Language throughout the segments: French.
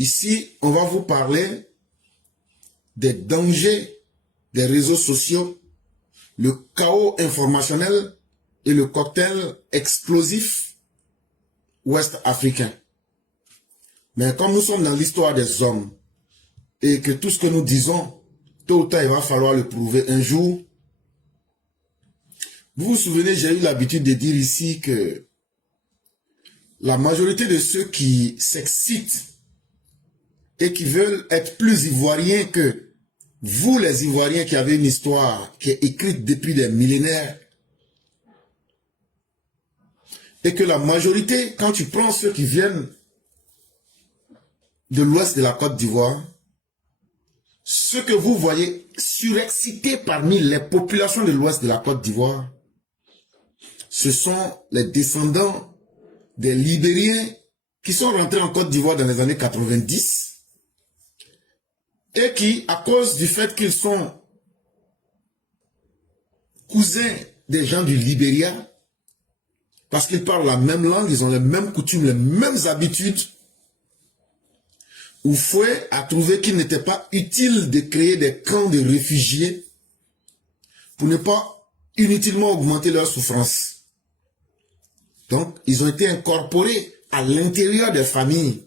Ici, on va vous parler des dangers des réseaux sociaux, le chaos informationnel et le cocktail explosif ouest-africain. Mais comme nous sommes dans l'histoire des hommes et que tout ce que nous disons, tôt ou tard, il va falloir le prouver un jour. Vous vous souvenez, j'ai eu l'habitude de dire ici que la majorité de ceux qui s'excitent et qui veulent être plus ivoiriens que vous, les Ivoiriens qui avez une histoire qui est écrite depuis des millénaires, et que la majorité, quand tu prends ceux qui viennent de l'ouest de la Côte d'Ivoire, ceux que vous voyez surexcités parmi les populations de l'ouest de la Côte d'Ivoire, ce sont les descendants des Libériens qui sont rentrés en Côte d'Ivoire dans les années 90 et qui, à cause du fait qu'ils sont cousins des gens du Libéria, parce qu'ils parlent la même langue, ils ont les mêmes coutumes, les mêmes habitudes, Oufoué a trouvé qu'il n'était pas utile de créer des camps de réfugiés pour ne pas inutilement augmenter leur souffrance. Donc, ils ont été incorporés à l'intérieur des familles.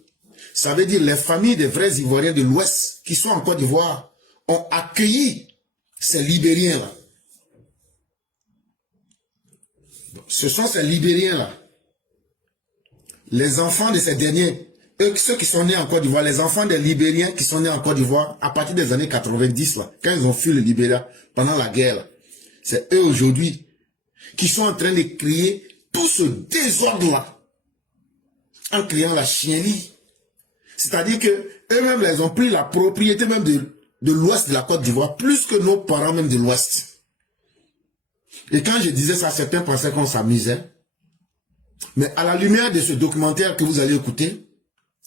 Ça veut dire les familles des vrais Ivoiriens de l'Ouest qui sont en Côte d'Ivoire ont accueilli ces Libériens-là. Ce sont ces Libériens-là. Les enfants de ces derniers, ceux qui sont nés en Côte d'Ivoire, les enfants des Libériens qui sont nés en Côte d'Ivoire à partir des années 90, là, quand ils ont fui le Libéria pendant la guerre, c'est eux aujourd'hui qui sont en train de créer tout ce désordre-là en créant la chienlit. C'est-à-dire que eux-mêmes, ils ont pris la propriété même de l'ouest de la Côte d'Ivoire, plus que nos parents même de l'ouest. Et quand je disais ça, certains pensaient qu'on s'amusait. Mais à la lumière de ce documentaire que vous allez écouter,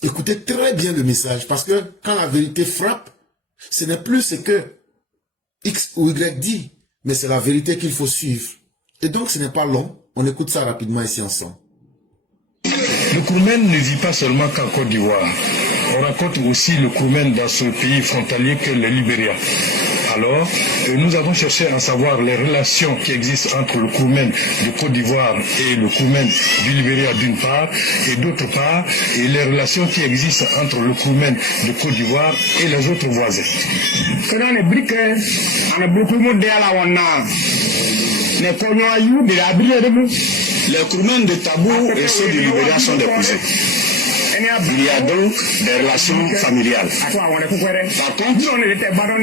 écoutez très bien le message. Parce que quand la vérité frappe, ce n'est plus ce que X ou Y dit, mais c'est la vérité qu'il faut suivre. Et donc ce n'est pas long, on écoute ça rapidement ici ensemble. Le Koumen ne vit pas seulement qu'en Côte d'Ivoire. On raconte aussi le Koumen dans ce pays frontalier que le Libéria. Alors, nous avons cherché à savoir les relations qui existent entre le Koumen de Côte d'Ivoire et le Koumen du Libéria d'une part, et d'autre part, et les relations qui existent entre le Koumen de Côte d'Ivoire et les autres voisins. Les Koumen de Tabou et ceux du Libéria sont des cousins. Il y a donc des relations familiales. Par contre,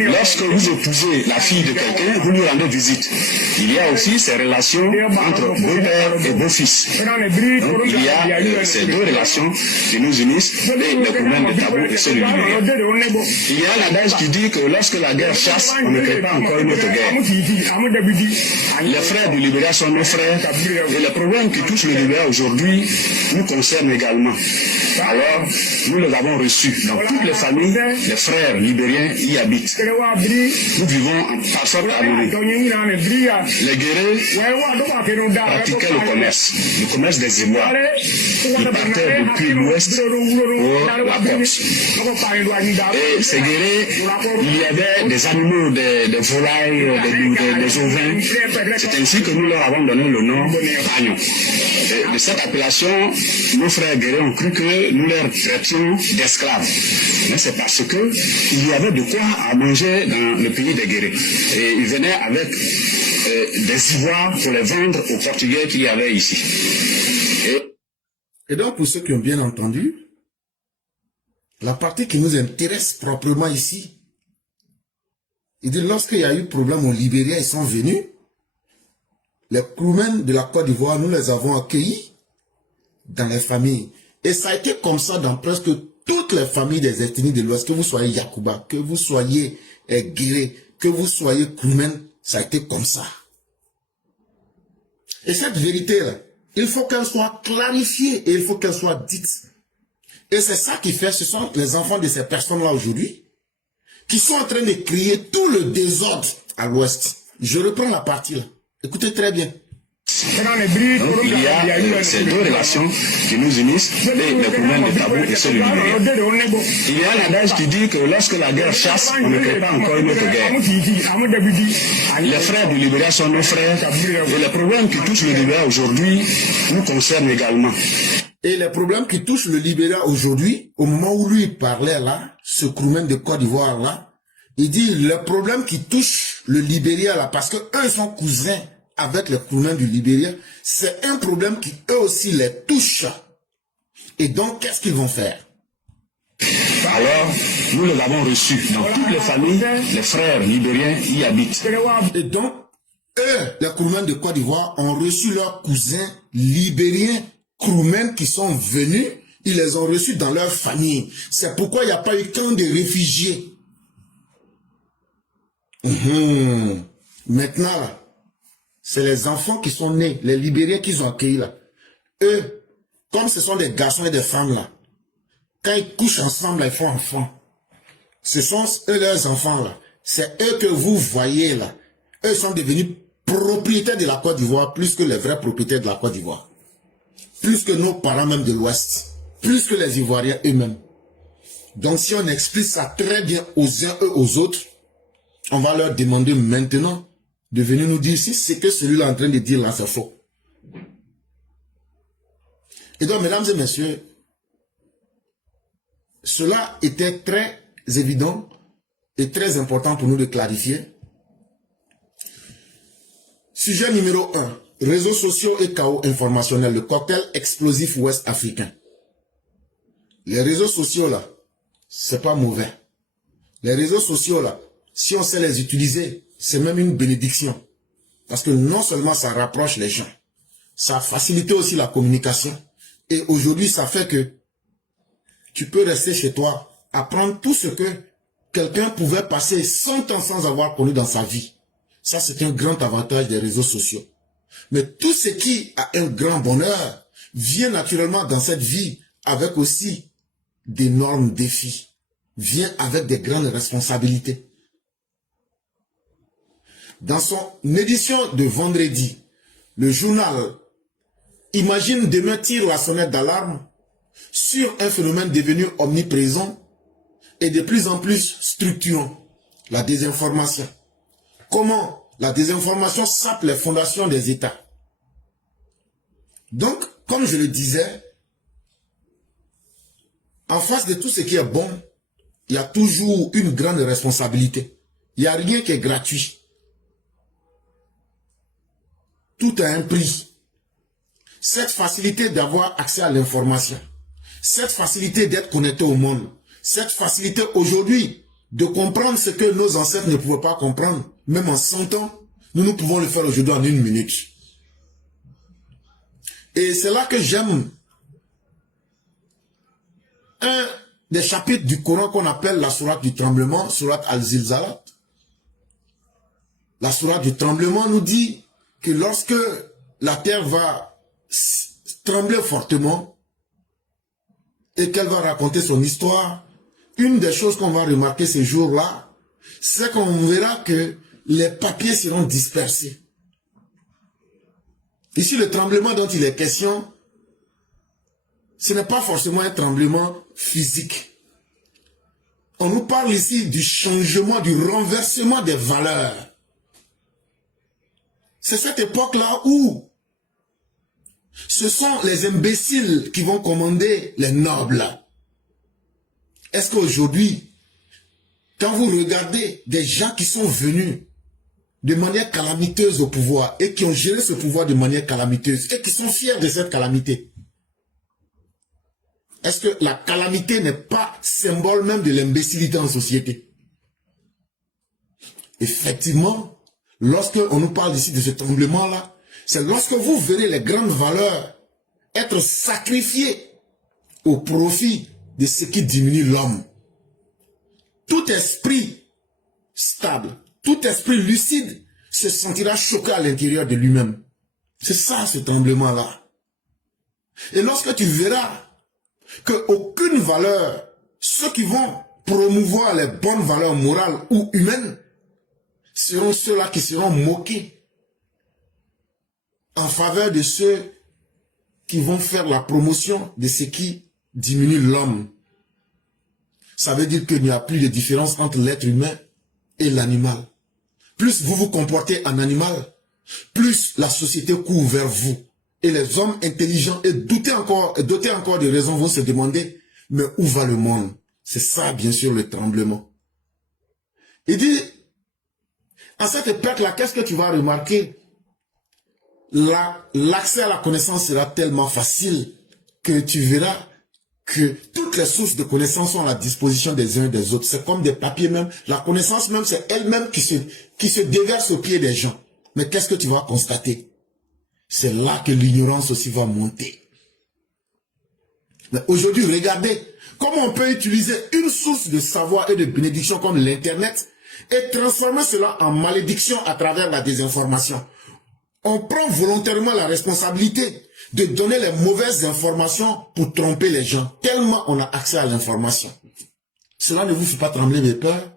lorsque vous épousez la fille de quelqu'un, vous lui rendez visite. Il y a aussi ces relations entre beau-père et beau-fils. Donc il y a ces deux relations qui nous unissent, les Koumen de Tabou et ceux du Libéria. Il y a l'adage qui dit que lorsque la guerre chasse, on ne crée pas encore une autre guerre. Les frères du Libéria sont nos frères et les problèmes qui touchent le Libéria aujourd'hui nous concernent également. Alors, nous les avons reçus. Dans toutes les familles, les frères libériens y habitent. Nous vivons en sorte harmonie. Les guerriers pratiquaient le commerce des Ivoires. Ils partaient depuis l'ouest pour la Corse. Et ces guerriers, il y avait des animaux, des volailles, des ovins. C'est ainsi que nous leur avons donné le nom Agnon. De cette appellation, nos frères guerriers ont cru que nous leur traitions d'esclaves. Mais c'est parce que il y avait de quoi à manger dans le pays des guerriers. Et ils venaient avec des ivoires pour les vendre aux Portugais qu'il y avait ici. Et donc, pour ceux qui ont bien entendu, la partie qui nous intéresse proprement ici, il dit lorsqu'il y a eu problème au Libéria, ils sont venus. Les Koumen de la Côte d'Ivoire, nous les avons accueillis dans les familles. Et ça a été comme ça dans presque toutes les familles des ethnies de l'Ouest, que vous soyez Yakuba, que vous soyez Guéré, que vous soyez Koumen, ça a été comme ça. Et cette vérité-là, il faut qu'elle soit clarifiée et il faut qu'elle soit dite. Et c'est ça qui fait, ce sont les enfants de ces personnes-là aujourd'hui, qui sont en train de créer tout le désordre à l'Ouest. Je reprends la partie là. Écoutez très bien. Donc, il y a ces deux relations qui nous unissent, et le problème de Tabou et celui du Libéria. Il y a un adage qui dit que lorsque la guerre chasse, on ne crée pas encore une autre guerre. Les frères du Libéria sont nos frères, et les problèmes qui touchent le Libéria aujourd'hui nous concernent également. Et les problèmes qui touchent le Libéria aujourd'hui, au moment où lui parlait là, ce crewman de Côte d'Ivoire là, il dit les problèmes qui touchent le Libéria là, parce que eux sont cousins avec les crewmen du Libéria, c'est un problème qui eux aussi les touche. Et donc, qu'est-ce qu'ils vont faire? Alors, nous les avons reçus. Dans toutes les familles, les frères libériens y habitent. Et donc, eux, les crewmen de Côte d'Ivoire, ont reçu leurs cousins libériens, crewmen qui sont venus, ils les ont reçus dans leur famille. C'est pourquoi il n'y a pas eu tant de réfugiés. Maintenant, là, c'est les enfants qui sont nés, les Libériens qu'ils ont accueillis là. Eux, comme ce sont des garçons et des femmes là, quand ils couchent ensemble, là, ils font enfants. Ce sont eux leurs enfants là. C'est eux que vous voyez là. Eux sont devenus propriétaires de la Côte d'Ivoire plus que les vrais propriétaires de la Côte d'Ivoire. Plus que nos parents même de l'Ouest. Plus que les Ivoiriens eux-mêmes. Donc si on explique ça très bien aux uns et aux autres, on va leur demander maintenant de venir nous dire si c'est que celui-là est en train de dire là, c'est faux. Et donc, mesdames et messieurs, cela était très évident et très important pour nous de clarifier. Sujet numéro 1, réseaux sociaux et chaos informationnel, le cocktail explosif ouest africain. Les réseaux sociaux là, c'est pas mauvais. Les réseaux sociaux là, si on sait les utiliser, c'est même une bénédiction. Parce que non seulement ça rapproche les gens, ça a facilité aussi la communication. Et aujourd'hui, ça fait que tu peux rester chez toi, apprendre tout ce que quelqu'un pouvait passer 100 ans sans avoir connu dans sa vie. Ça, c'est un grand avantage des réseaux sociaux. Mais tout ce qui a un grand bonheur vient naturellement dans cette vie avec aussi d'énormes défis, vient avec des grandes responsabilités. Dans son édition de vendredi, le journal Imagine demain tire la sonnette d'alarme sur un phénomène devenu omniprésent et de plus en plus structurant, la désinformation. Comment la désinformation sape les fondations des États. Donc, comme je le disais, en face de tout ce qui est bon, il y a toujours une grande responsabilité. Il n'y a rien qui est gratuit. Tout a un prix. Cette facilité d'avoir accès à l'information, cette facilité d'être connecté au monde, cette facilité aujourd'hui de comprendre ce que nos ancêtres ne pouvaient pas comprendre, même en 100 ans, nous pouvons le faire aujourd'hui en 1 minute. Et c'est là que j'aime un des chapitres du Coran qu'on appelle la sourate du tremblement, sourate Al-Zilzalat. La sourate du tremblement nous dit que lorsque la terre va trembler fortement et qu'elle va raconter son histoire, une des choses qu'on va remarquer ces jours-là, c'est qu'on verra que les papiers seront dispersés. Ici, le tremblement dont il est question, ce n'est pas forcément un tremblement physique. On nous parle ici du changement, du renversement des valeurs. C'est cette époque-là où ce sont les imbéciles qui vont commander les nobles. Est-ce qu'aujourd'hui, quand vous regardez des gens qui sont venus de manière calamiteuse au pouvoir et qui ont géré ce pouvoir de manière calamiteuse et qui sont fiers de cette calamité, est-ce que la calamité n'est pas symbole même de l'imbécilité en société? Effectivement, lorsque on nous parle ici de ce tremblement-là, c'est lorsque vous verrez les grandes valeurs être sacrifiées au profit de ce qui diminue l'homme. Tout esprit stable, tout esprit lucide se sentira choqué à l'intérieur de lui-même. C'est ça ce tremblement-là. Et lorsque tu verras qu'aucune valeur, ceux qui vont promouvoir les bonnes valeurs morales ou humaines, seront ceux-là qui seront moqués. en faveur de ceux qui vont faire la promotion de ce qui diminue l'homme. Ça veut dire qu'il n'y a plus de différence entre l'être humain et l'animal. Plus vous vous comportez en animal, plus la société court vers vous. Et les hommes intelligents et dotés encore de raison vont se demander, mais où va le monde? C'est ça, bien sûr, le tremblement. Il dit, à cette époque-là, qu'est-ce que tu vas remarquer? L'accès à la connaissance sera tellement facile que tu verras que toutes les sources de connaissances sont à la disposition des uns et des autres. C'est comme des papiers même. La connaissance même, c'est elle-même qui se déverse au pied des gens. Mais qu'est-ce que tu vas constater? C'est là que l'ignorance aussi va monter. Mais aujourd'hui, regardez comment on peut utiliser une source de savoir et de bénédiction comme l'Internet et transformer cela en malédiction à travers la désinformation. On prend volontairement la responsabilité de donner les mauvaises informations pour tromper les gens, tellement on a accès à l'information. Cela ne vous fait pas trembler mes peurs?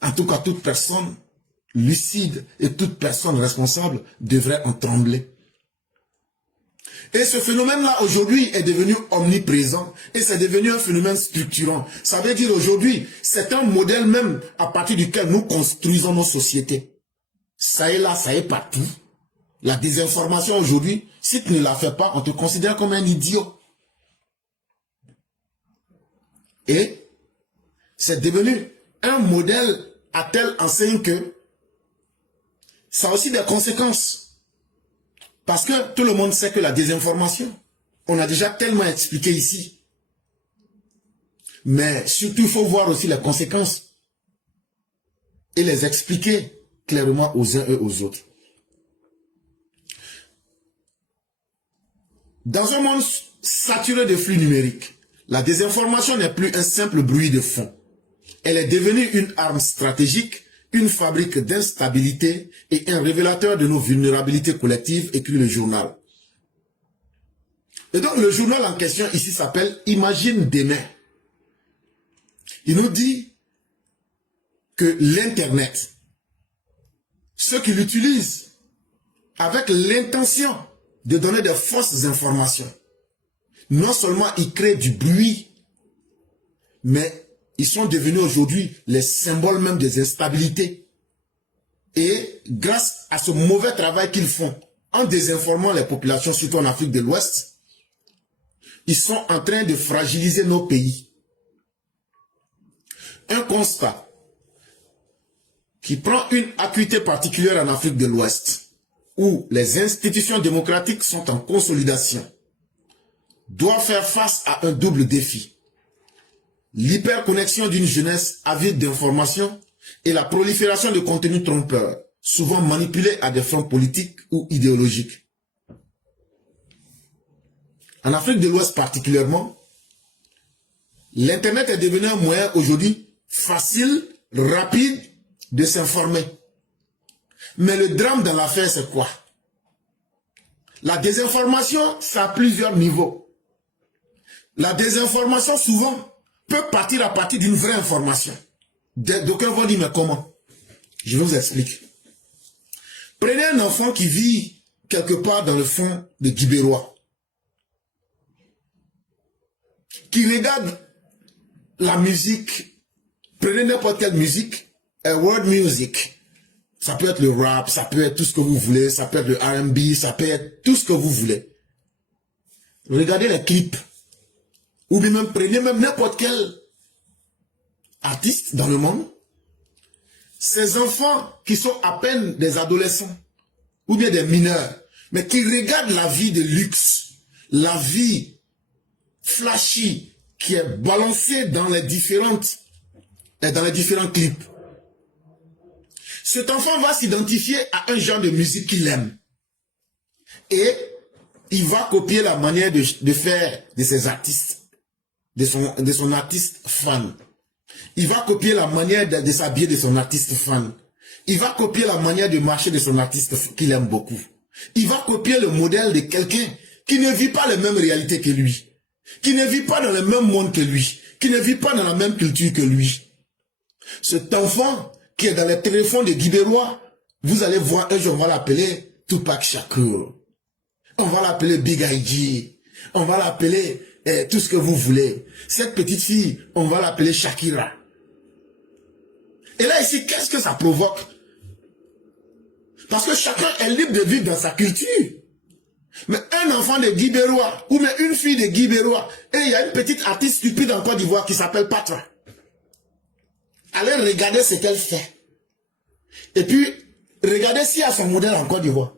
En tout cas, toute personne lucide et toute personne responsable devrait en trembler. Et ce phénomène-là, aujourd'hui, est devenu omniprésent et c'est devenu un phénomène structurant. Ça veut dire aujourd'hui, c'est un modèle même à partir duquel nous construisons nos sociétés. Ça est là, ça est partout. La désinformation aujourd'hui, si tu ne la fais pas, on te considère comme un idiot. Et c'est devenu un modèle à telle enseigne que ça a aussi des conséquences. Parce que tout le monde sait que la désinformation, on a déjà tellement expliqué ici. Mais surtout, il faut voir aussi les conséquences et les expliquer clairement aux uns et aux autres. Dans un monde saturé de flux numériques, la désinformation n'est plus un simple bruit de fond. Elle est devenue une arme stratégique, une fabrique d'instabilité et un révélateur de nos vulnérabilités collectives, écrit le journal. Et donc le journal en question ici s'appelle « Imagine demain ». Il nous dit que l'Internet, ceux qui l'utilisent avec l'intention de donner des fausses informations, non seulement ils créent du bruit, mais ils sont devenus aujourd'hui les symboles même des instabilités. Et grâce à ce mauvais travail qu'ils font en désinformant les populations, surtout en Afrique de l'Ouest, ils sont en train de fragiliser nos pays. Un constat qui prend une acuité particulière en Afrique de l'Ouest, où les institutions démocratiques sont en consolidation, doit faire face à un double défi. L'hyperconnexion d'une jeunesse avide d'informations et la prolifération de contenus trompeurs, souvent manipulés à des fins politiques ou idéologiques. En Afrique de l'Ouest particulièrement, l'Internet est devenu un moyen aujourd'hui facile, rapide de s'informer. Mais le drame dans l'affaire, c'est quoi? La désinformation, ça a plusieurs niveaux. La désinformation, souvent, peut partir à partir d'une vraie information. D'aucuns vont dire, mais comment? Je vous explique. Prenez un enfant qui vit quelque part dans le fond de Guibérois, qui regarde la musique, prenez n'importe quelle musique, world music. Ça peut être le rap, ça peut être tout ce que vous voulez, ça peut être le R&B, ça peut être tout ce que vous voulez. Regardez les clips. Ou bien même prenez même n'importe quel artiste dans le monde. Ces enfants qui sont à peine des adolescents, ou bien des mineurs, mais qui regardent la vie de luxe, la vie flashy, qui est balancée dans les différents clips. Cet enfant va s'identifier à un genre de musique qu'il aime. Et il va copier la manière de faire de ses artistes, de son artiste fan. Il va copier la manière de s'habiller de son artiste fan. Il va copier la manière de marcher de son artiste qu'il aime beaucoup. Il va copier le modèle de quelqu'un qui ne vit pas les mêmes réalités que lui, qui ne vit pas dans le même monde que lui, qui ne vit pas dans la même culture que lui. Cet enfant qui est dans les téléphones de Guibérois, vous allez voir, un jour on va l'appeler Tupac Shakur. On va l'appeler Big IG. On va l'appeler tout ce que vous voulez. Cette petite fille, on va l'appeler Shakira. Et là ici, qu'est-ce que ça provoque? Parce que chacun est libre de vivre dans sa culture. Mais un enfant de Guy Bérois, ou même une fille de Guy Bérois, et il y a une petite artiste stupide en Côte d'Ivoire qui s'appelle Patra. Allez regarder ce qu'elle fait. Et puis, regardez s'il y a son modèle en Côte d'Ivoire.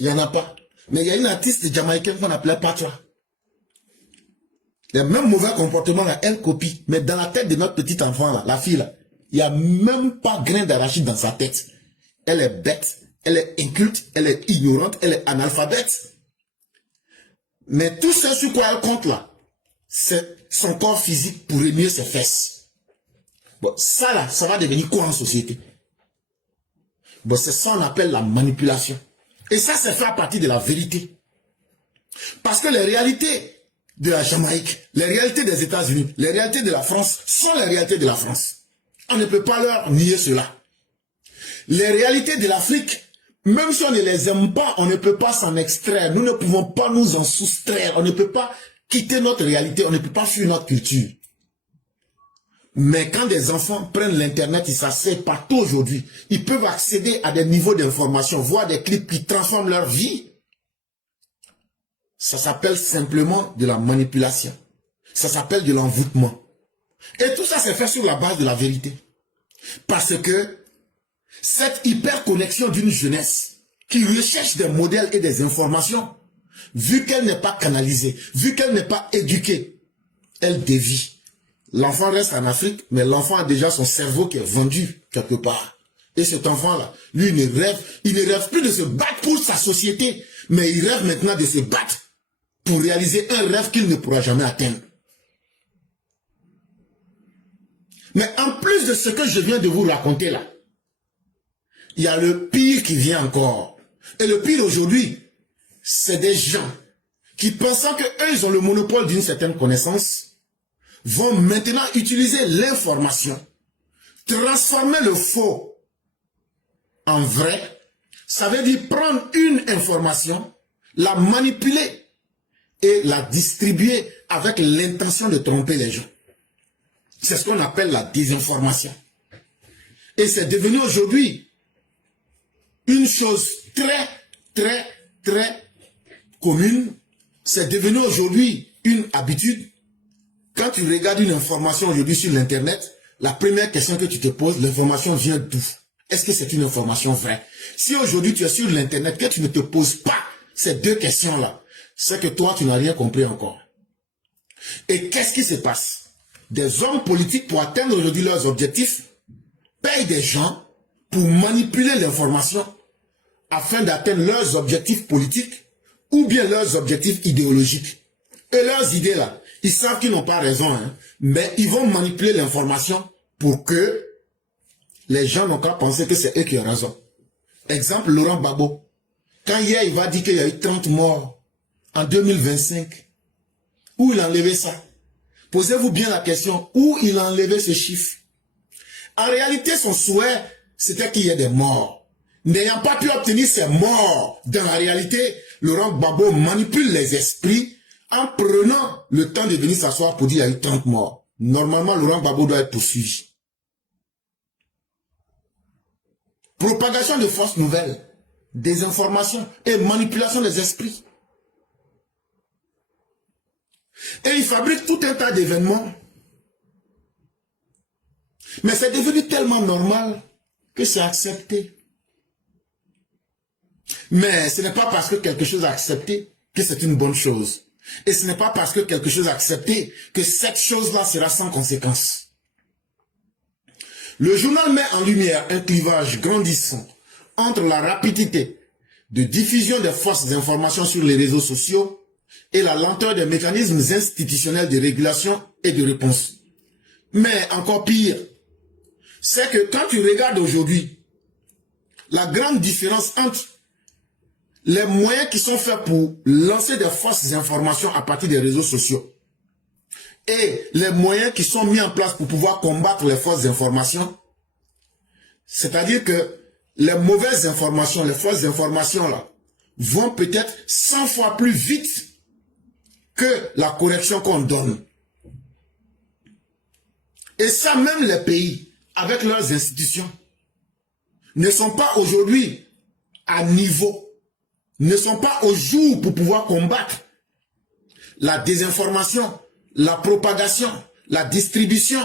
Il n'y en a pas. Mais il y a une artiste jamaïcaine qu'on appelait Patra. Le même mauvais comportement, là, elle copie. Mais dans la tête de notre petit enfant, là, la fille, là, il n'y a même pas grain d'arachide dans sa tête. Elle est bête, elle est inculte, elle est ignorante, elle est analphabète. Mais tout ce sur quoi elle compte là, c'est son corps physique pour remuer ses fesses. Bon, ça là, ça va devenir quoi en société? Bon, c'est ça qu'on appelle la manipulation. Et ça, c'est fait à partir de la vérité. Parce que les réalités de la Jamaïque, les réalités des États-Unis, les réalités de la France sont les réalités de la France. On ne peut pas leur nier cela. Les réalités de l'Afrique, même si on ne les aime pas, on ne peut pas s'en extraire. Nous ne pouvons pas nous en soustraire. On ne peut pas quitter notre réalité. On ne peut pas fuir notre culture. Mais quand des enfants prennent l'Internet, ils s'asseyent partout aujourd'hui. Ils peuvent accéder à des niveaux d'information, voir des clips qui transforment leur vie. Ça s'appelle simplement de la manipulation. Ça s'appelle de l'envoûtement. Et tout ça, c'est fait sur la base de la vérité. Parce que cette hyper-connexion d'une jeunesse qui recherche des modèles et des informations, vu qu'elle n'est pas canalisée, vu qu'elle n'est pas éduquée, elle dévie. L'enfant reste en Afrique, mais l'enfant a déjà son cerveau qui est vendu quelque part. Et cet enfant-là, lui, il ne rêve plus de se battre pour sa société, mais il rêve maintenant de se battre pour réaliser un rêve qu'il ne pourra jamais atteindre. Mais en plus de ce que je viens de vous raconter là, il y a le pire qui vient encore. Et le pire aujourd'hui, c'est des gens qui, pensant qu'eux, ils ont le monopole d'une certaine connaissance, vont maintenant utiliser l'information, transformer le faux en vrai. Ça veut dire prendre une information, la manipuler et la distribuer avec l'intention de tromper les gens. C'est ce qu'on appelle la désinformation. Et c'est devenu aujourd'hui une chose très, très, très commune. C'est devenu aujourd'hui une habitude. Quand tu regardes une information aujourd'hui sur l'Internet, la première question que tu te poses, l'information vient d'où? Est-ce que c'est une information vraie? Si aujourd'hui tu es sur l'Internet, que tu ne te poses pas ces deux questions-là, c'est que toi, tu n'as rien compris encore. Et qu'est-ce qui se passe? Des hommes politiques, pour atteindre aujourd'hui leurs objectifs, payent des gens pour manipuler l'information afin d'atteindre leurs objectifs politiques ou bien leurs objectifs idéologiques. Et leurs idées là, ils savent qu'ils n'ont pas raison, hein, mais ils vont manipuler l'information pour que les gens n'ont qu'à penser que c'est eux qui ont raison. Exemple, Laurent Gbagbo. Quand hier il va dire qu'il y a eu 30 morts en 2025, où il a enlevé ça? Posez-vous bien la question, où il a enlevé ce chiffre? En réalité, son souhait, c'était qu'il y ait des morts. N'ayant pas pu obtenir ces morts, dans la réalité, Laurent Gbagbo manipule les esprits en prenant le temps de venir s'asseoir pour dire qu'il y a eu 30 morts. Normalement, Laurent Gbagbo doit être poursuivi. Propagation de fausses nouvelles, désinformation et manipulation des esprits. Et il fabrique tout un tas d'événements. Mais c'est devenu tellement normal que c'est accepté. Mais ce n'est pas parce que quelque chose est accepté que c'est une bonne chose. Et ce n'est pas parce que quelque chose est accepté que cette chose-là sera sans conséquence. Le journal met en lumière un clivage grandissant entre la rapidité de diffusion des fausses informations sur les réseaux sociaux et la lenteur des mécanismes institutionnels de régulation et de réponse. Mais encore pire, c'est que quand tu regardes aujourd'hui la grande différence entre les moyens qui sont faits pour lancer des fausses informations à partir des réseaux sociaux et les moyens qui sont mis en place pour pouvoir combattre les fausses informations, c'est-à-dire que les mauvaises informations, les fausses informations là, vont peut-être 100 fois plus vite que la correction qu'on donne. Et ça, même les pays, avec leurs institutions, ne sont pas aujourd'hui à niveau, ne sont pas au jour pour pouvoir combattre la désinformation, la propagation, la distribution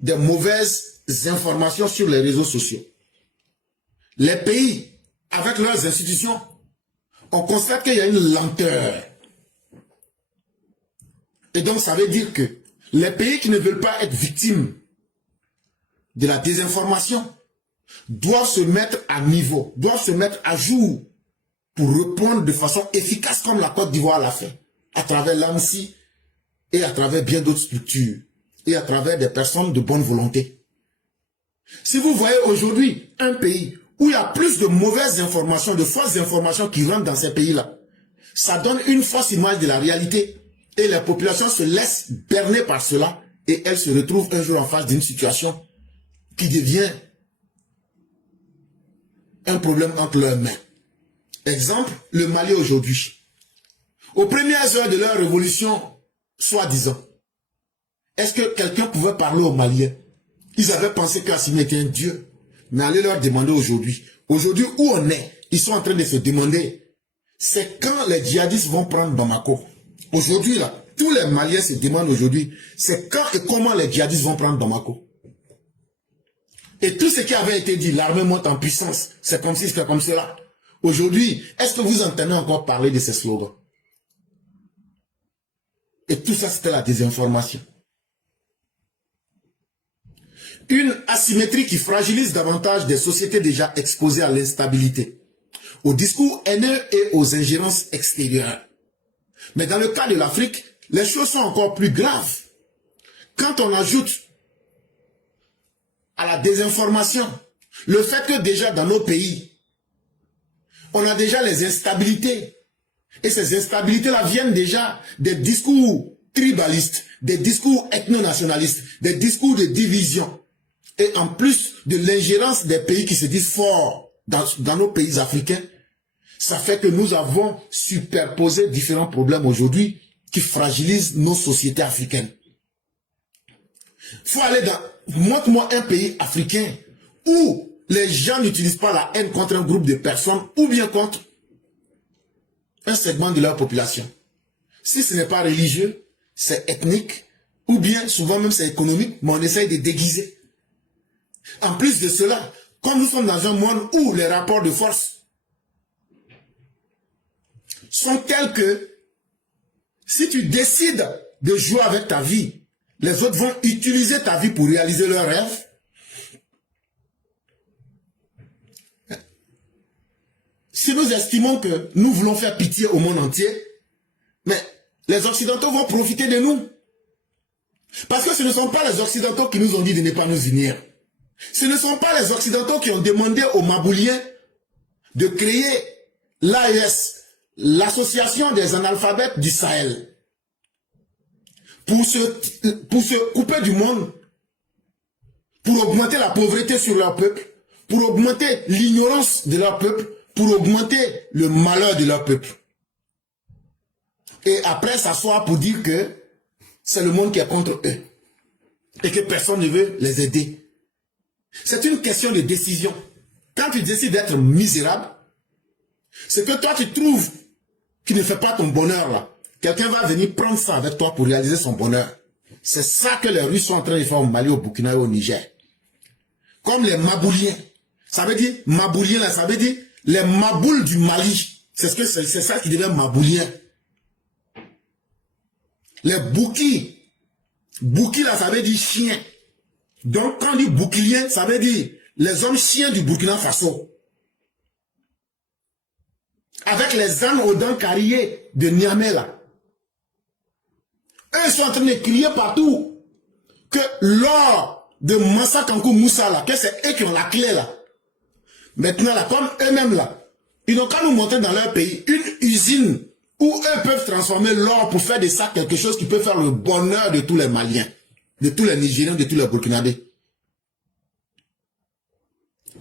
des mauvaises informations sur les réseaux sociaux. Les pays, avec leurs institutions, on constate qu'il y a une lenteur. Et donc, ça veut dire que les pays qui ne veulent pas être victimes de la désinformation doivent se mettre à niveau, doivent se mettre à jour pour répondre de façon efficace comme la Côte d'Ivoire l'a fait, à travers l'ANSI et à travers bien d'autres structures et à travers des personnes de bonne volonté. Si vous voyez aujourd'hui un pays où il y a plus de mauvaises informations, de fausses informations qui rentrent dans ces pays-là, ça donne une fausse image de la réalité et les populations se laissent berner par cela et elles se retrouvent un jour en face d'une situation qui devient un problème entre leurs mains. Exemple, le Mali aujourd'hui. Aux premières heures de leur révolution, soi-disant, est-ce que quelqu'un pouvait parler aux Maliens? Ils avaient pensé qu'Assimi était un dieu. Mais allez leur demander aujourd'hui. Aujourd'hui, où on est, ils sont en train de se demander, c'est quand les djihadistes vont prendre Bamako. Aujourd'hui, là, tous les Maliens se demandent aujourd'hui, c'est quand et comment les djihadistes vont prendre Bamako. Et tout ce qui avait été dit, l'armée monte en puissance, c'est comme si c'était comme cela. Aujourd'hui, est-ce que vous entendez encore parler de ces slogans? Et tout ça, c'était la désinformation. Une asymétrie qui fragilise davantage des sociétés déjà exposées à l'instabilité, au discours haineux et aux ingérences extérieures. Mais dans le cas de l'Afrique, les choses sont encore plus graves. Quand on ajoute à la désinformation le fait que déjà dans nos pays, on a déjà les instabilités. Et ces instabilités-là viennent déjà des discours tribalistes, des discours ethno-nationalistes, des discours de division. Et en plus de l'ingérence des pays qui se disent forts dans nos pays africains, ça fait que nous avons superposé différents problèmes aujourd'hui qui fragilisent nos sociétés africaines. Faut aller dans... Montre-moi un pays africain où les gens n'utilisent pas la haine contre un groupe de personnes ou bien contre un segment de leur population. Si ce n'est pas religieux, c'est ethnique ou bien souvent même c'est économique, mais on essaye de déguiser. En plus de cela, comme nous sommes dans un monde où les rapports de force sont tels que si tu décides de jouer avec ta vie, les autres vont utiliser ta vie pour réaliser leurs rêves. Si nous estimons que nous voulons faire pitié au monde entier, mais les Occidentaux vont profiter de nous. Parce que ce ne sont pas les Occidentaux qui nous ont dit de ne pas nous unir. Ce ne sont pas les Occidentaux qui ont demandé aux Mabouliens de créer l'AES, l'Association des analphabètes du Sahel, pour se couper du monde, pour augmenter la pauvreté sur leur peuple, pour augmenter l'ignorance de leur peuple, pour augmenter le malheur de leur peuple. Et après s'asseoir pour dire que c'est le monde qui est contre eux et que personne ne veut les aider. C'est une question de décision. Quand tu décides d'être misérable, c'est que toi tu trouves qu'il ne fait pas ton bonheur là. Quelqu'un va venir prendre ça avec toi pour réaliser son bonheur. C'est ça que les Russes sont en train de faire au Mali, au Burkina et au Niger. Comme les Mabouliens. Ça veut dire, Mabouliens là, ça veut dire les Mabouls du Mali. C'est ça qui devient Mabouliens. Les Boukis. Boukis là, ça veut dire chien. Donc quand on dit Boukilien, ça veut dire les hommes chiens du Burkina Faso. Avec les ânes aux dents carriées de Niamey là. Eux sont en train de crier partout que l'or de Massa Kankou Moussa là, que c'est eux qui ont la clé là. Maintenant là, comme eux-mêmes là, ils n'ont qu'à nous montrer dans leur pays une usine où eux peuvent transformer l'or pour faire de ça quelque chose qui peut faire le bonheur de tous les Maliens, de tous les Nigériens, de tous les Burkinabés.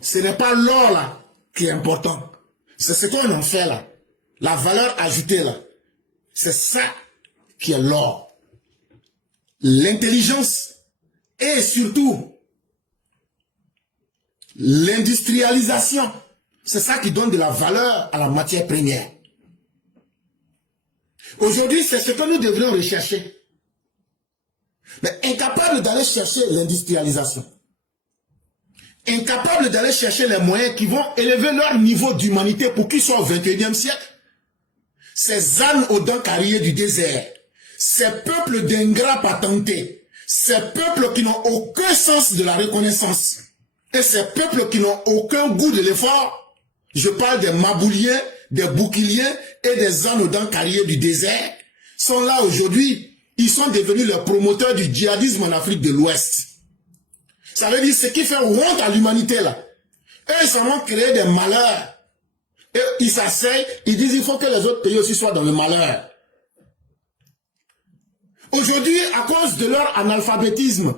ce n'est pas l'or là qui est important. C'est ce qu'on en fait là. La valeur ajoutée là. C'est ça qui est l'or. L'intelligence et surtout l'industrialisation. C'est ça qui donne de la valeur à la matière première. Aujourd'hui, c'est ce que nous devrions rechercher. Mais incapable d'aller chercher l'industrialisation. Incapable d'aller chercher les moyens qui vont élever leur niveau d'humanité pour qu'ils soient au 21e siècle. Ces ânes aux dents carriées du désert. Ces peuples d'ingrats patentés. Ces peuples qui n'ont aucun sens de la reconnaissance. Et ces peuples qui n'ont aucun goût de l'effort. Je parle des Mabouliens, des Bouquiliens et des ânes aux dents carriées du désert. Sont là aujourd'hui. Ils sont devenus les promoteurs du djihadisme en Afrique de l'Ouest. Ça veut dire ce qui fait honte à l'humanité là. Eux, ils s'en vont créer des malheurs. Et ils s'asseyent, ils disent il faut que les autres pays aussi soient dans le malheur. Aujourd'hui, à cause de leur analphabétisme,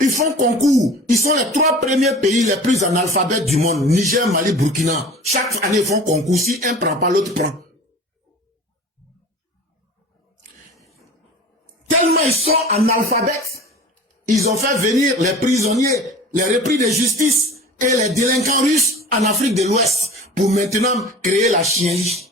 ils font concours. Ils sont les 3 premiers pays les plus analphabètes du monde. Niger, Mali, Burkina. Chaque année, ils font concours. Si un ne prend pas, l'autre prend. Tellement ils sont analphabètes, ils ont fait venir les prisonniers, les repris de justice et les délinquants russes en Afrique de l'Ouest pour maintenant créer la chienlit.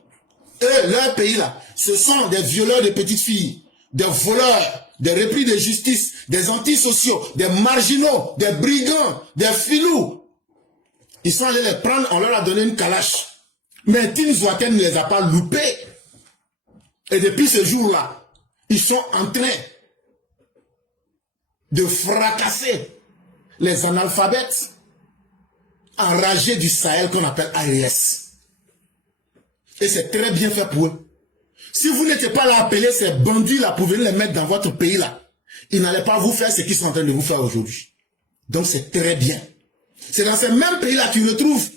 Eux, leur pays là, ce sont des violeurs de petites filles, des voleurs, des repris de justice, des antisociaux, des marginaux, des brigands, des filous. Ils sont allés les prendre, on leur a donné une calache. Mais Tim Zouaken ne les a pas loupés. Et depuis ce jour-là, ils sont en train de fracasser les analphabètes enragés du Sahel qu'on appelle AES. Et c'est très bien fait pour eux. Si vous n'étiez pas là appelé ces bandits-là pour venir les mettre dans votre pays-là, ils n'allaient pas vous faire ce qu'ils sont en train de vous faire aujourd'hui. Donc c'est très bien. C'est dans ces mêmes pays-là qu'ils retrouvent,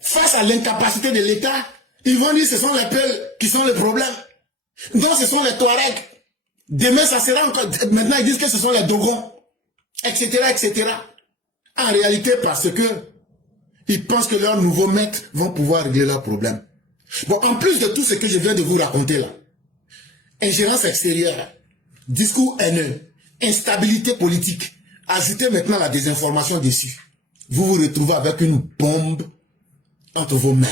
face à l'incapacité de l'État, ils vont dire que ce sont les peuples qui sont le problème. Donc ce sont les Touaregs. Demain ça sera encore... Maintenant ils disent que ce sont les Dogons. Etc. etc. En réalité parce que ils pensent que leurs nouveaux maîtres vont pouvoir régler leurs problèmes. Bon, en plus de tout ce que je viens de vous raconter là, ingérence extérieure, discours haineux, instabilité politique, ajoutez maintenant la désinformation dessus. Vous vous retrouvez avec une bombe entre vos mains.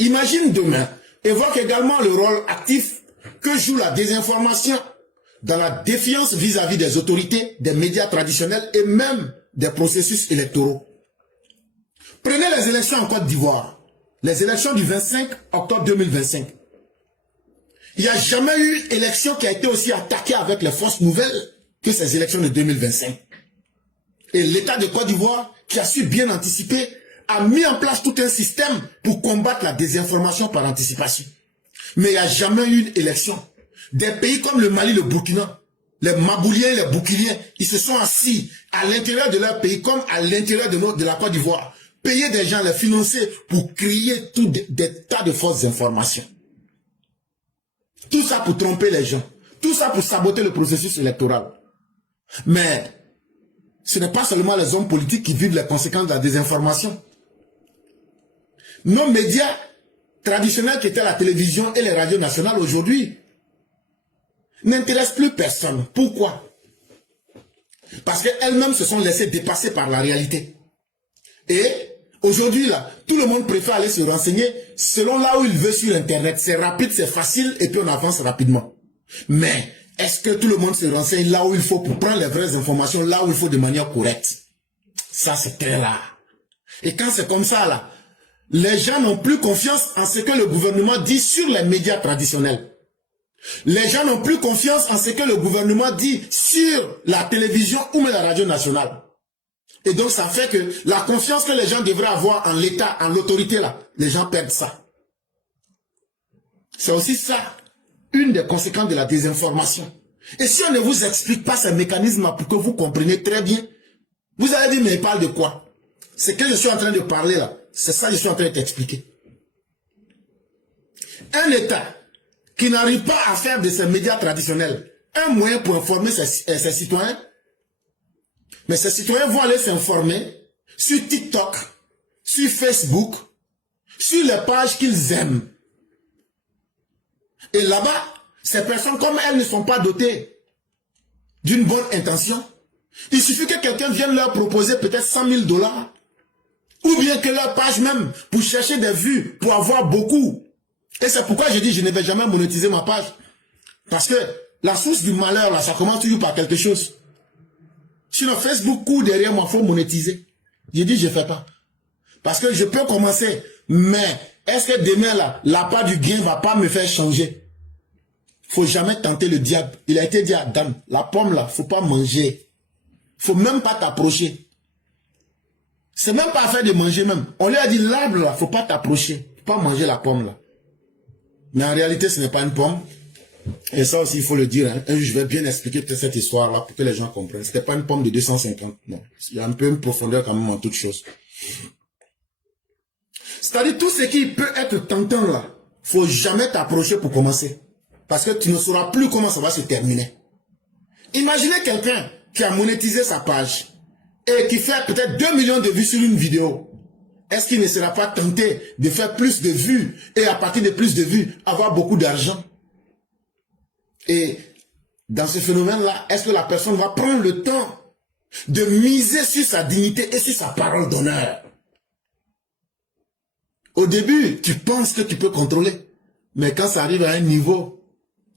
Imagine demain, évoque également le rôle actif que joue la désinformation dans la défiance vis-à-vis des autorités, des médias traditionnels et même des processus électoraux. Prenez les élections en Côte d'Ivoire, les élections du 25 octobre 2025. Il n'y a jamais eu une élection qui a été aussi attaquée avec les fausses nouvelles que ces élections de 2025. Et l'État de Côte d'Ivoire, qui a su bien anticiper, a mis en place tout un système pour combattre la désinformation par anticipation. Mais il n'y a jamais eu une élection. Des pays comme le Mali, le Burkina, les Mabouliens, les Bouquiliens, ils se sont assis à l'intérieur de leur pays comme à l'intérieur de la Côte d'Ivoire. Payer des gens, les financer pour créer tout des tas de fausses informations. Tout ça pour tromper les gens. Tout ça pour saboter le processus électoral. Mais ce n'est pas seulement les hommes politiques qui vivent les conséquences de la désinformation. Nos médias traditionnels qui étaient la télévision et les radios nationales aujourd'hui n'intéressent plus personne. Pourquoi? Parce qu'elles-mêmes se sont laissées dépasser par la réalité. Et aujourd'hui, là, tout le monde préfère aller se renseigner selon là où il veut sur Internet. C'est rapide, c'est facile et puis on avance rapidement. Mais est-ce que tout le monde se renseigne là où il faut pour prendre les vraies informations, là où il faut de manière correcte? Ça, c'est très rare. Et quand c'est comme ça, là, les gens n'ont plus confiance en ce que le gouvernement dit sur les médias traditionnels. Les gens n'ont plus confiance en ce que le gouvernement dit sur la télévision ou même la radio nationale. Et donc ça fait que la confiance que les gens devraient avoir en l'État, en l'autorité là, les gens perdent ça. C'est aussi ça, une des conséquences de la désinformation. Et si on ne vous explique pas ces mécanismes pour que vous compreniez très bien, vous allez dire mais il parle de quoi? C'est que je suis en train de parler là. C'est ça que je suis en train de t'expliquer. Un État qui n'arrive pas à faire de ses médias traditionnels un moyen pour informer ses citoyens, Mais ces citoyens vont aller s'informer sur TikTok, sur Facebook, sur les pages qu'ils aiment. Et là-bas, ces personnes, comme elles ne sont pas dotées d'une bonne intention, il suffit que quelqu'un vienne leur proposer peut-être 100 000 $, ou bien que leur page même, pour chercher des vues, pour avoir beaucoup. Et c'est pourquoi je dis, je ne vais jamais monétiser ma page. Parce que la source du malheur, là, ça commence toujours par quelque chose. Sinon, Facebook court derrière moi, il faut monétiser. J'ai dit, je ne fais pas. Parce que je peux commencer, mais est-ce que demain, là, la part du gain ne va pas me faire changer? Il ne faut jamais tenter le diable. Il a été dit à Adam, la pomme, là, il ne faut pas manger. Il ne faut même pas t'approcher. C'est même pas affaire de manger même. On lui a dit, l'arbre, là, il ne faut pas t'approcher. Il ne faut pas manger la pomme, là. Mais en réalité, ce n'est pas une pomme. Et ça aussi, il faut le dire. Hein. Je vais bien expliquer cette histoire-là pour que les gens comprennent. Ce n'était pas une pomme de 250. Non. Il y a un peu une profondeur quand même en toute chose. C'est-à-dire, tout ce qui peut être tentant là, il ne faut jamais t'approcher pour commencer. Parce que tu ne sauras plus comment ça va se terminer. Imaginez quelqu'un qui a monétisé sa page et qui fait peut-être 2 millions de vues sur une vidéo. Est-ce qu'il ne sera pas tenté de faire plus de vues et à partir de plus de vues, avoir beaucoup d'argent? Et dans ce phénomène-là, est-ce que la personne va prendre le temps de miser sur sa dignité et sur sa parole d'honneur? Au début, tu penses que tu peux contrôler. Mais quand ça arrive à un niveau,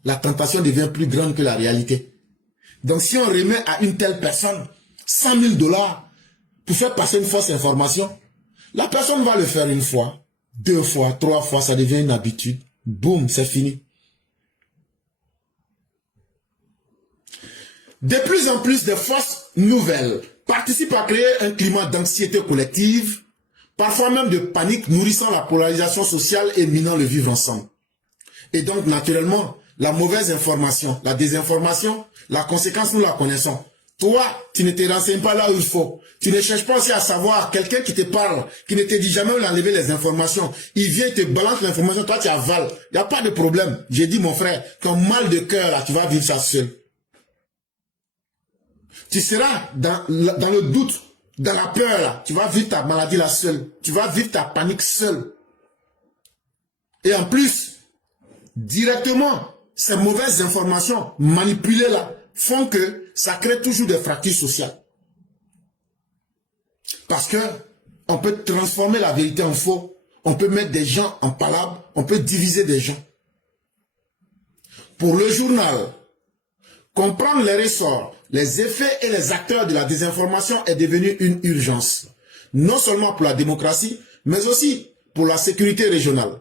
la tentation devient plus grande que la réalité. Donc si on remet à une telle personne 100 000 $ pour faire passer une fausse information, la personne va le faire une fois, 2 fois, 3 fois, ça devient une habitude. Boum, c'est fini. De plus en plus de fausses nouvelles participent à créer un climat d'anxiété collective, parfois même de panique nourrissant la polarisation sociale et minant le vivre ensemble. Et donc, naturellement, la mauvaise information, la désinformation, la conséquence, nous la connaissons. Toi, tu ne te renseignes pas là où il faut. Tu ne cherches pas aussi à savoir, quelqu'un qui te parle, qui ne te dit jamais où enlever les informations. Il vient, te balance l'information, toi tu avales. Il n'y a pas de problème. J'ai dit, mon frère, ton mal de cœur, là, tu vas vivre ça seul. Tu seras dans le doute, dans la peur, là. Tu vas vivre ta maladie là seul. Tu vas vivre ta panique seul. Et en plus, directement, ces mauvaises informations manipulées là font que ça crée toujours des fractures sociales. Parce que on peut transformer la vérité en faux. On peut mettre des gens en palabres. On peut diviser des gens. Pour le journal, comprendre les ressorts, les effets et les acteurs de la désinformation est devenu une urgence. Non seulement pour la démocratie, mais aussi pour la sécurité régionale.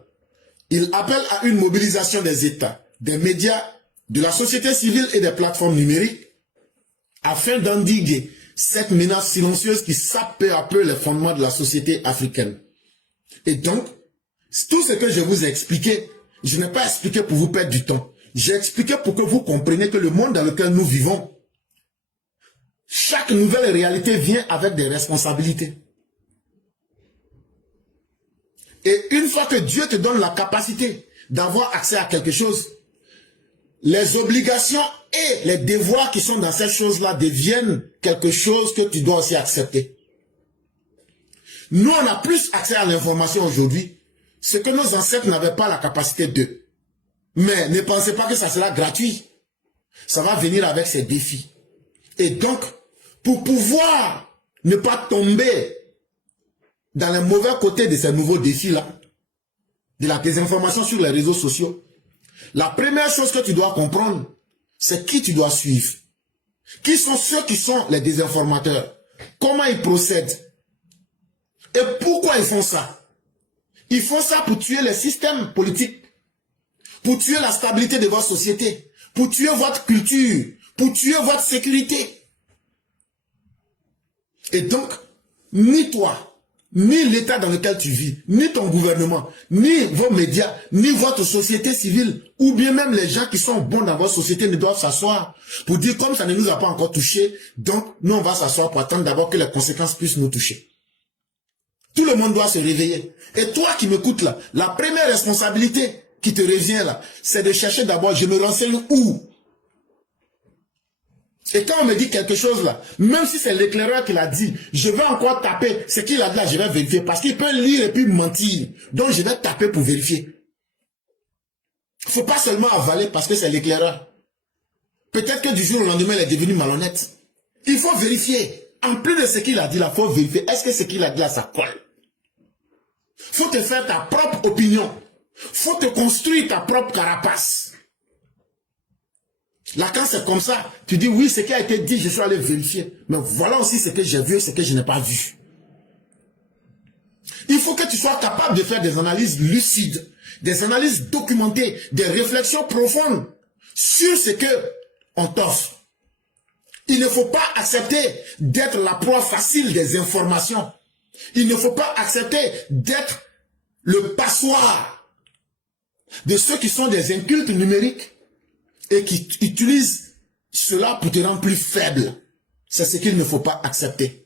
Il appelle à une mobilisation des États, des médias, de la société civile et des plateformes numériques afin d'endiguer cette menace silencieuse qui sape peu à peu les fondements de la société africaine. Et donc, tout ce que je vous ai expliqué, je n'ai pas expliqué pour vous perdre du temps. J'ai expliqué pour que vous compreniez que le monde dans lequel nous vivons, chaque nouvelle réalité vient avec des responsabilités. Et une fois que Dieu te donne la capacité d'avoir accès à quelque chose, les obligations et les devoirs qui sont dans cette chose-là deviennent quelque chose que tu dois aussi accepter. Nous, on a plus accès à l'information aujourd'hui, ce que nos ancêtres n'avaient pas la capacité de. Mais ne pensez pas que ça sera gratuit. Ça va venir avec ses défis. Et donc, pour pouvoir ne pas tomber dans les mauvais côtés de ces nouveaux défis-là, de la désinformation sur les réseaux sociaux, la première chose que tu dois comprendre, c'est qui tu dois suivre. Qui sont ceux qui sont les désinformateurs? Comment ils procèdent? Et pourquoi ils font ça? Ils font ça pour tuer les systèmes politiques, pour tuer la stabilité de votre société, pour tuer votre culture, pour tuer votre sécurité. Et donc, ni toi, ni l'État dans lequel tu vis, ni ton gouvernement, ni vos médias, ni votre société civile, ou bien même les gens qui sont bons dans votre société ne doivent s'asseoir pour dire comme ça ne nous a pas encore touché, donc nous on va s'asseoir pour attendre d'abord que les conséquences puissent nous toucher. Tout le monde doit se réveiller. Et toi qui m'écoutes là, la première responsabilité qui te revient là, c'est de chercher d'abord, je me renseigne où? Et quand on me dit quelque chose là, même si c'est l'éclaireur qui l'a dit, je vais encore taper ce qu'il a dit là, je vais vérifier. Parce qu'il peut lire et puis mentir. Donc je vais taper pour vérifier. Il ne faut pas seulement avaler parce que c'est l'éclaireur. Peut-être que du jour au lendemain, il est devenu malhonnête. Il faut vérifier. En plus de ce qu'il a dit là, il faut vérifier. Est-ce que ce qu'il a dit là, ça colle? Il faut te faire ta propre opinion. Il faut te construire ta propre carapace. Là, quand c'est comme ça, tu dis oui, ce qui a été dit, je suis allé vérifier. Mais voilà aussi ce que j'ai vu et ce que je n'ai pas vu. Il faut que tu sois capable de faire des analyses lucides, des analyses documentées, des réflexions profondes sur ce que on t'offre. Il ne faut pas accepter d'être la proie facile des informations. Il ne faut pas accepter d'être le passoire de ceux qui sont des incultes numériques et qui utilisent cela pour te rendre plus faible. C'est ce qu'il ne faut pas accepter.